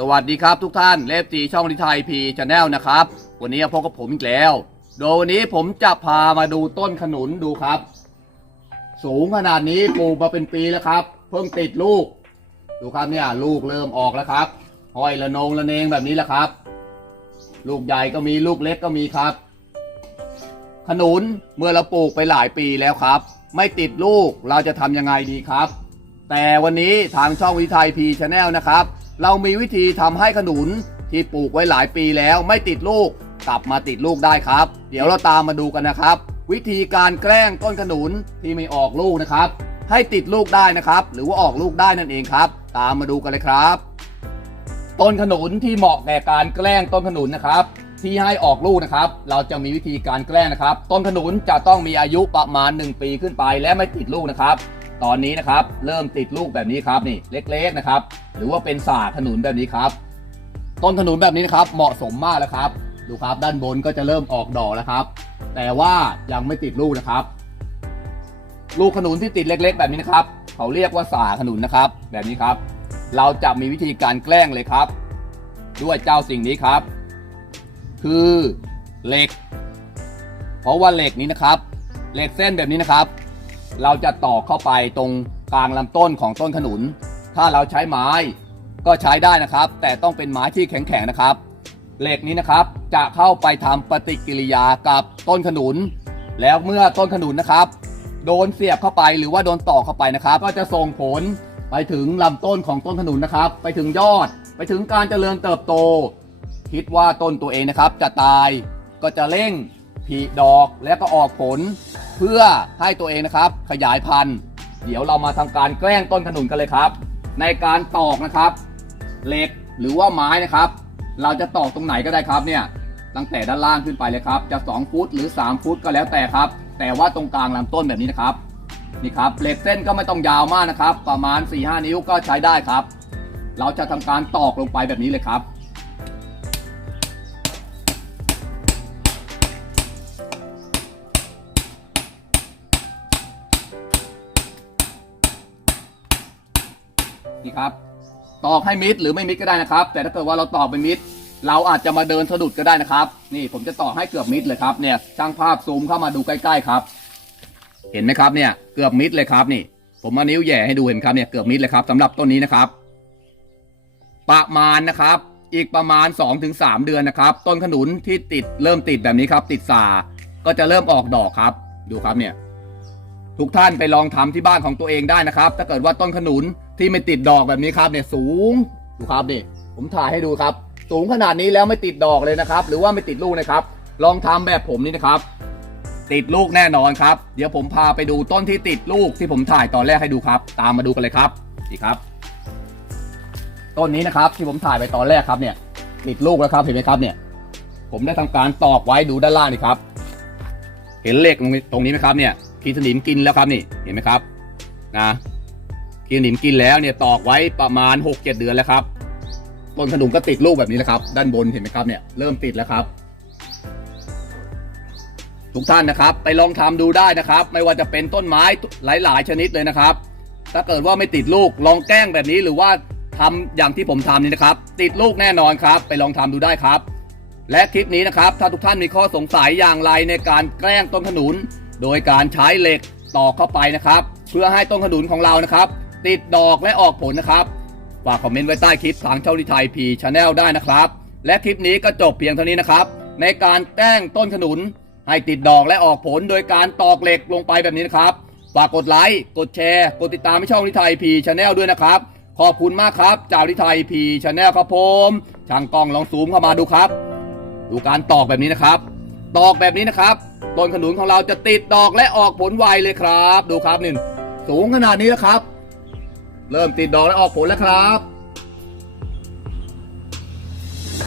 สวัสดีครับทุกท่านเลฟตีช่องลิไทยพีชาแนลนะครับ วันนี้พบกับผมอีกแล้ว โดยวันนี้ผมจะพามาดูต้นขนุนดูครับ สูงขนาดนี้ปลูกมาเป็นปีแล้วครับ เพิ่งติดลูก ดูครับเนี่ยลูกเริ่มออกแล้วครับห้อยละนงละเนงแบบนี้แหละครับ ลูกใหญ่ก็มีลูกเล็กก็มีครับ ขนุนเมื่อเราปลูกไปหลายปีแล้วครับ ไม่ติดลูกเราจะทำยังไงดีครับ แต่วันนี้ทางช่องวิทัยพีชาแนลนะครับ เรามีวิธีทำให้ขนุนที่ปลูกไว้หลายปีแล้วไม่ติดลูก กลับมาติดลูกได้ครับ เดี๋ยวเราตามมาดูกันนะครับ วิธีการแกล้งต้นขนุนที่ไม่ออกลูกนะครับ ให้ติดลูกได้นะครับ หรือว่าออกลูกได้นั่นเองครับ ตามมาดูกันเลยครับ ต้นขนุนที่เหมาะแก่การแกล้งต้นขนุนนะครับ ที่ให้ออกลูกนะครับ เราจะมีวิธีการแกล้งนะครับ ต้นขนุนจะต้องมีอายุประมาณ 1 ปีขึ้นไปและไม่ติดลูกนะครับ ตอนนี้นะครับ เริ่มติดลูกแบบนี้ครับนี่เล็กๆนะครับ หรือว่าเป็นสาขนุนแบบนี้ครับ ต้นขนุนแบบนี้นะครับ เหมาะสมมากแล้วครับ ดูครับด้านบนก็จะเริ่มออกดอกแล้วครับ แต่ว่ายังไม่ติดลูกนะครับ ลูกขนุนที่ติดเล็ก ๆ แบบนี้นะครับ เขาเรียกว่าสาขนุนนะครับ แบบนี้ครับ เราจะมีวิธีการแกล้งเลยครับ ด้วยเจ้าสิ่งนี้ครับ คือเหล็ก เพราะว่าเหล็กนี้นะครับ เหล็กเส้นแบบนี้นะครับ เราจะตอกเข้าไปตรงกลางลำต้นของต้นขนุน ถ้าเราใช้ไม้ก็ใช้ได้นะครับ แต่ต้องเป็นไม้ที่แข็งๆนะครับ เหล็กนี้นะครับจะเข้าไปทำปฏิกิริยากับต้นขนุน แล้วเมื่อต้นขนุนนะครับ โดนเสียบเข้าไปหรือว่าโดนตอกเข้าไปนะครับ ก็จะส่งผลไปถึงลำต้นของต้นขนุนนะครับ ไปถึงยอด ไปถึงการเจริญเติบโต คิดว่าต้นตัวเองนะครับ จะตายก็จะเร่งผลิดอกและก็ออกผล เพื่อให้ตัวเองนะครับ ขยายพันธุ์ เดี๋ยวเรามาทำการแกล้งต้นขนุนกันเลยครับ ในการตอกนะครับเหล็กหรือว่าไม้นะครับ เราจะตอกตรงไหนก็ได้ครับเนี่ยตั้งแต่ด้านล่างขึ้นไปเลยครับ จะ 2 ฟุตหรือ 3 ฟุตก็แล้วแต่ครับ แต่ว่าตรงกลางลำต้นแบบนี้นะครับนี่ครับเหล็กเส้นก็ไม่ต้องยาวมากนะครับ ประมาณ4-5นิ้วก็ใช้ได้ครับ เราจะทำการตอกลงไปแบบนี้เลยครับ นี่ครับ ตอกให้มิดหรือไม่มิดก็ได้นะครับ แต่ถ้าเกิดว่าเราตอกเป็นมิด เราอาจจะมาเดินสะดุดก็ได้นะครับ นี่ผมจะตอกให้เกือบมิดเลยครับ เนี่ยช่างภาพซูมเข้ามาดูใกล้ ๆครับ เห็นไหมครับเนี่ย เกือบมิดเลยครับนี่ ผมมานิ้วแย่ให้ดูเห็นครับเนี่ยเกือบมิดเลยครับสำหรับต้นนี้นะครับ ประมาณนะครับ อีกประมาณ 2-3 เดือนนะครับ ต้นขนุนที่ติดเริ่มติดแบบนี้ครับ ติดสาก็จะเริ่มออกดอกครับ ดูครับเนี่ยทุกท่านไปลองทำที่บ้านของตัวเองได้นะครับ ถ้าเกิดว่าต้นขนุน ที่ไม่ติดดอกแบบนี้ครับเนี่ยสูงดูครับนี่ผมถ่ายให้ดูครับ สูงขนาดนี้แล้วไม่ติดดอกเลยนะครับ หรือว่าไม่ติดลูกนะครับ ลองทำแบบผมนี่นะครับ ติดลูกแน่นอนครับ เดี๋ยวผมพาไปดูต้นที่ติดลูกที่ผมถ่ายตอนแรกให้ดูครับ ตามมาดูกันเลยครับนี่ครับ ต้นนี้นะครับที่ผมถ่ายไปตอนแรกครับเนี่ย ติดลูกแล้วครับเห็นไหมครับเนี่ย ผมได้ทำการตอกไว้ดูด้านล่างนี่ครับ เห็นเหล็กตรงนี้ไหมครับเนี่ยขีสนิมกินแล้วครับนี่เห็นไหมครับ นะ ขีสนิมกินแล้วเนี่ยตอกไว้ประมาณ 6-7 เดือนแล้วครับ ต้นขนุนก็ติดลูกแบบนี้แล้วครับ ด้านบนเห็นไหมครับเนี่ยเริ่มติดแล้วครับ ทุกท่านนะครับ ไปลองทำดูได้นะครับ ไม่ว่าจะเป็นต้นไม้หลาย ๆ ชนิดเลยนะครับ ถ้าเกิดว่าไม่ติดลูกลองแกล้งแบบนี้หรือว่าทำอย่างที่ผมทำนี่นะครับ ติดลูกแน่นอนครับ ไปลองทำดูได้ครับ และคลิปนี้นะครับ ถ้าทุกท่านมีข้อสงสัยอย่างไรในการแกล้งต้นขนุน โดยการใช้เหล็กตอกเข้าไปนะครับ เพื่อให้ต้นขนุนของเรานะครับ ติดดอกและออกผลนะครับ ฝากคอมเมนต์ไว้ใต้คลิปทางช่าลิไทยพีชาแนลได้นะครับ และคลิปนี้ก็จบเพียงเท่านี้นะครับ ในการแกล้งต้นขนุน ให้ติดดอกและออกผลโดยการตอกเหล็กลงไปแบบนี้นะครับ ฝากกดไลค์กดแชร์ กดติดตามช่องลิไทยพีชาแนลด้วยนะครับ ขอบคุณมากครับจากลิไทยพีชาแนลครับผมช่างกล้องลองซูมเข้ามาดูครับ ดูการตอกแบบนี้นะครับ ตอกแบบนี้นะครับต้นขนุนของเราจะติดดอกและออกผลไวเลยครับ ดูครับนี่สูงขนาดนี้แล้วครับ เริ่มติดดอกและออกผลแล้วครับ